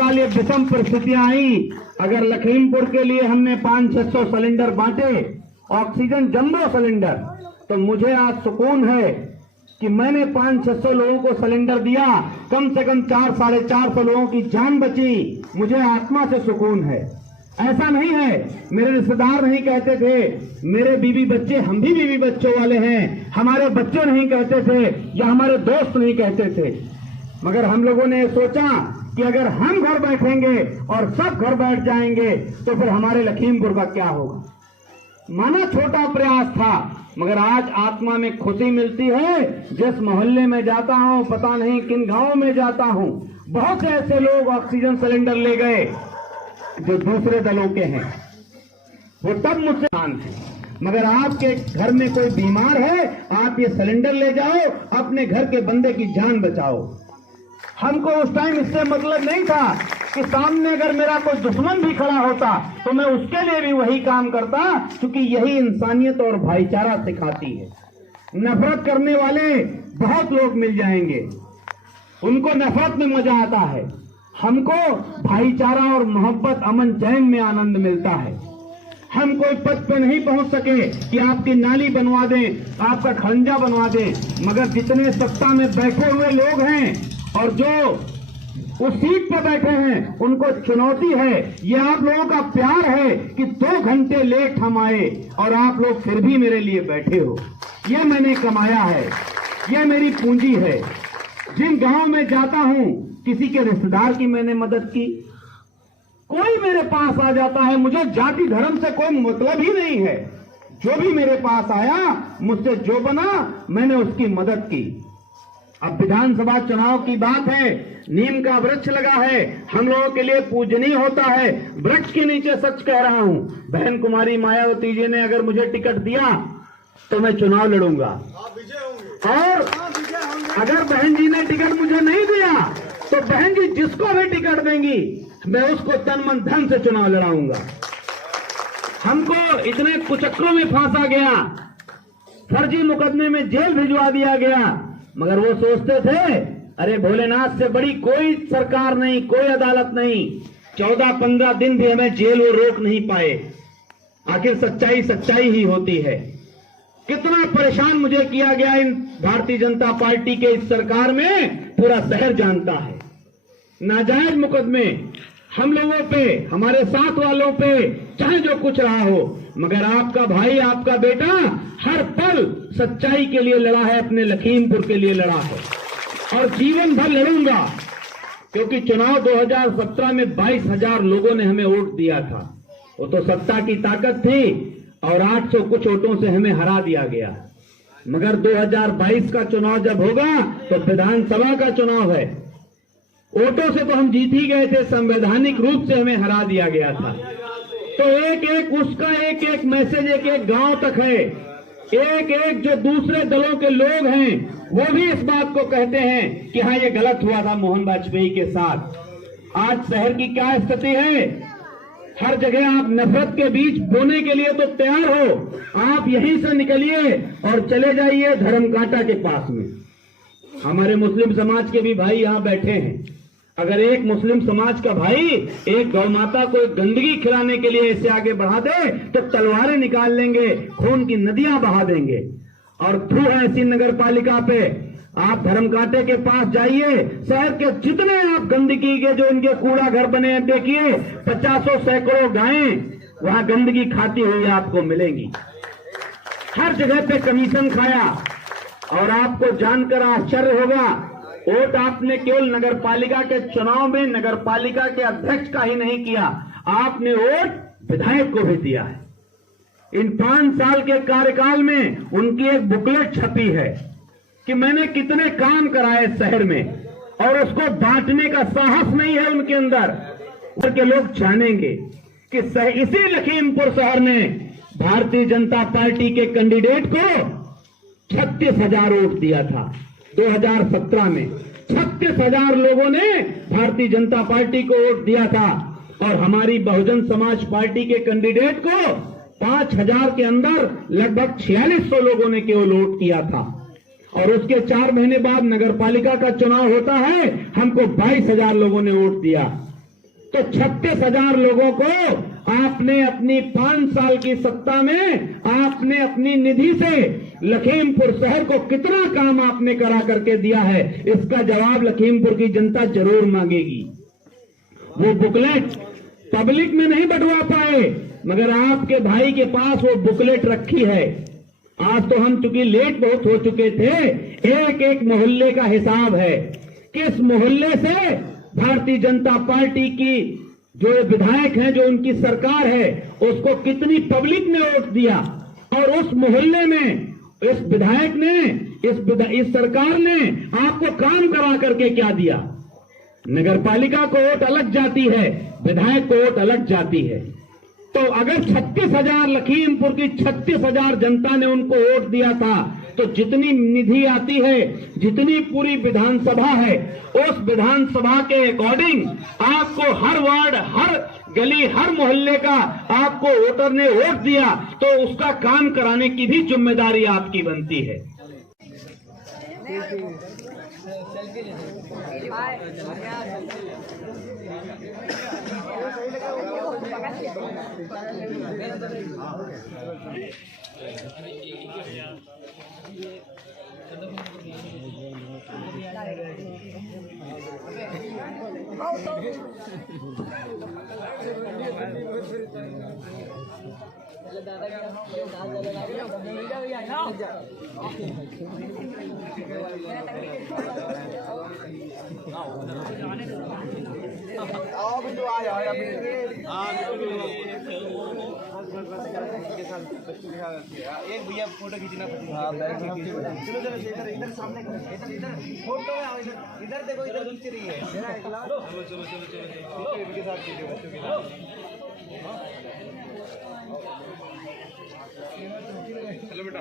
आपातकाल ये विषम परिस्थितियां आई, अगर लखीमपुर के लिए हमने 500-600 सिलेंडर बांटे, ऑक्सीजन जंबो सिलेंडर, तो मुझे आज सुकून है कि मैंने 500-600 लोगों को सिलेंडर दिया, कम से कम 400-450 लोगों की जान बची, मुझे आत्मा से सुकून है। ऐसा नहीं है, मेरे रिश्तेदार नहीं कहते थे, मेरे बीवी बच्चे, हम भी बीवी बच्चों वाले हैं, हमारे बच्चे नहीं कहते थे या हमारे दोस्त नहीं कहते थे, मगर हम लोगों ने सोचा कि अगर हम घर बैठेंगे और सब घर बैठ जाएंगे तो फिर हमारे लखीमपुर का क्या होगा। माना छोटा प्रयास था, मगर आज आत्मा में खुशी मिलती है। जिस मोहल्ले में जाता हूं, पता नहीं किन गांवों में जाता हूं, बहुत से ऐसे लोग ऑक्सीजन सिलेंडर ले गए जो दूसरे दलों के हैं, वो तब मुझसे शांत है। मगर आपके घर में कोई बीमार है, आप ये सिलेंडर ले जाओ, अपने घर के बंदे की जान बचाओ। हमको उस टाइम इससे मतलब नहीं था कि सामने अगर मेरा कोई दुश्मन भी खड़ा होता तो मैं उसके लिए भी वही काम करता, क्योंकि यही इंसानियत और भाईचारा सिखाती है। नफरत करने वाले बहुत लोग मिल जाएंगे, उनको नफरत में मजा आता है, हमको भाईचारा और मोहब्बत, अमन चैन में आनंद मिलता है। हम कोई पद पे नहीं पहुंच सके कि आपकी नाली बनवा दें, आपका खंजा बनवा दें, मगर जितने सत्ता में बैठे हुए लोग हैं और जो उस सीट पर बैठे हैं, उनको चुनौती है, ये आप लोगों का प्यार है कि 2 घंटे लेट हम आए और आप लोग फिर भी मेरे लिए बैठे हो। ये मैंने कमाया है, ये मेरी पूंजी है। जिन गांव में जाता हूं, किसी के रिश्तेदार की मैंने मदद की, कोई मेरे पास आ जाता है, मुझे जाति धर्म से कोई मतलब ही नहीं है, जो भी मेरे पास आया, मुझसे जो बना, मैंने उसकी मदद की। अब विधानसभा चुनाव की बात है, नीम का वृक्ष लगा है, हम लोगों के लिए पूजनीय होता है, वृक्ष के नीचे सच कह रहा हूं, बहन कुमारी मायावती जी ने अगर मुझे टिकट दिया तो मैं चुनाव लड़ूंगा, और अगर बहन जी ने टिकट मुझे नहीं दिया तो बहन जी जिसको भी टिकट देंगी मैं उसको तन मन धन से चुनाव लड़ाऊंगा। हमको इतने कुचक्रों में फांसा गया, फर्जी मुकदमे में जेल भिजवा दिया गया, मगर वो सोचते थे अरे भोलेनाथ से बड़ी कोई सरकार नहीं, कोई अदालत नहीं, 14-15 दिन भी हमें जेल वो रोक नहीं पाए। आखिर सच्चाई सच्चाई ही होती है। कितना परेशान मुझे किया गया इन भारतीय जनता पार्टी के इस सरकार में, पूरा शहर जानता है। नाजायज मुकदमे हम लोगों पे, हमारे साथ वालों पे, चाहे जो कुछ रहा हो, मगर आपका भाई, आपका बेटा हर पल सच्चाई के लिए लड़ा है, अपने लखीमपुर के लिए लड़ा है, और जीवन भर लड़ूंगा, क्योंकि चुनाव 2017 में 22,000 लोगों ने हमें वोट दिया था। वो तो सत्ता की ताकत थी और 800 कुछ वोटों से हमें हरा दिया गया। मगर 2022 का चुनाव जब होगा तो विधानसभा का चुनाव है, वोटों से तो हम जीत ही गए थे, संवैधानिक रूप से हमें हरा दिया गया था। तो एक एक उसका एक एक मैसेज एक एक गांव तक है, एक एक जो दूसरे दलों के लोग हैं वो भी इस बात को कहते हैं कि हाँ ये गलत हुआ था मोहन वाजपेयी के साथ। आज शहर की क्या स्थिति है, हर जगह आप नफरत के बीज बोने के लिए तो तैयार हो, आप यहीं से निकलिए और चले जाइए धर्मकांटा के पास में। हमारे मुस्लिम समाज के भी भाई यहाँ बैठे हैं, अगर एक मुस्लिम समाज का भाई एक गौ माता को गंदगी खिलाने के लिए इसे आगे बढ़ा दे तो तलवारें निकाल लेंगे, खून की नदियां बहा देंगे। और थू है ऐसी नगर पालिका पे, आप धर्मकांटे के पास जाइए, शहर के जितने आप गंदगी के जो इनके कूड़ा घर बने हैं देखिए, 50-100 गायें वहां गंदगी खाती हुई आपको मिलेंगी। हर जगह पे कमीशन खाया, और आपको जानकर आश्चर्य होगा, वोट आपने केवल नगर पालिका के चुनाव में नगर पालिका के अध्यक्ष का ही नहीं किया, आपने वोट विधायक को भी दिया है। इन 5 साल के कार्यकाल में उनकी एक बुकलेट छपी है कि मैंने कितने काम कराए शहर में, और उसको बांटने का साहस नहीं है उनके अंदर। के लोग जानेंगे कि इसी लखीमपुर शहर ने भारतीय जनता पार्टी के कैंडिडेट को 36,000 वोट दिया था। 2017 में 36,000 लोगों ने भारतीय जनता पार्टी को वोट दिया था, और हमारी बहुजन समाज पार्टी के कैंडिडेट को 5,000 के अंदर लगभग 4600 लोगों ने केवल वोट किया था। और उसके 4 महीने बाद नगर पालिका का चुनाव होता है, हमको 22,000 लोगों ने वोट दिया। तो 36,000 लोगों को आपने अपनी 5 साल की सत्ता में आपने अपनी निधि से लखीमपुर शहर को कितना काम आपने करा करके दिया है, इसका जवाब लखीमपुर की जनता जरूर मांगेगी। वो बुकलेट पब्लिक में नहीं बंटवा पाए, मगर आपके भाई के पास वो बुकलेट रखी है। आज तो हम चूंकि लेट बहुत हो चुके थे, एक एक मोहल्ले का हिसाब है, किस मोहल्ले से भारतीय जनता पार्टी की जो विधायक हैं, जो उनकी सरकार है, उसको कितनी पब्लिक ने वोट दिया, और उस मोहल्ले में इस विधायक ने इस सरकार ने आपको काम करा करके क्या दिया। नगर पालिका को वोट अलग जाती है, विधायक को वोट अलग जाती है। तो अगर 36,000 लखीमपुर की 36,000 जनता ने उनको वोट दिया था, तो जितनी निधि आती है, जितनी पूरी विधानसभा है, उस विधानसभा के अकॉर्डिंग आपको हर वार्ड, हर गली, हर मोहल्ले का आपको वोटर ने वोट दिया, तो उसका काम कराने की भी जिम्मेदारी आपकी बनती है। एक भैया फोटो खींचना चलो चलो इधर सामने इधर फोटो में इधर देखो, इधर खींच रही है। चलो चलो चलो चलो इनके साथ खींचो, बच्चों के साथ। चलो बेटा।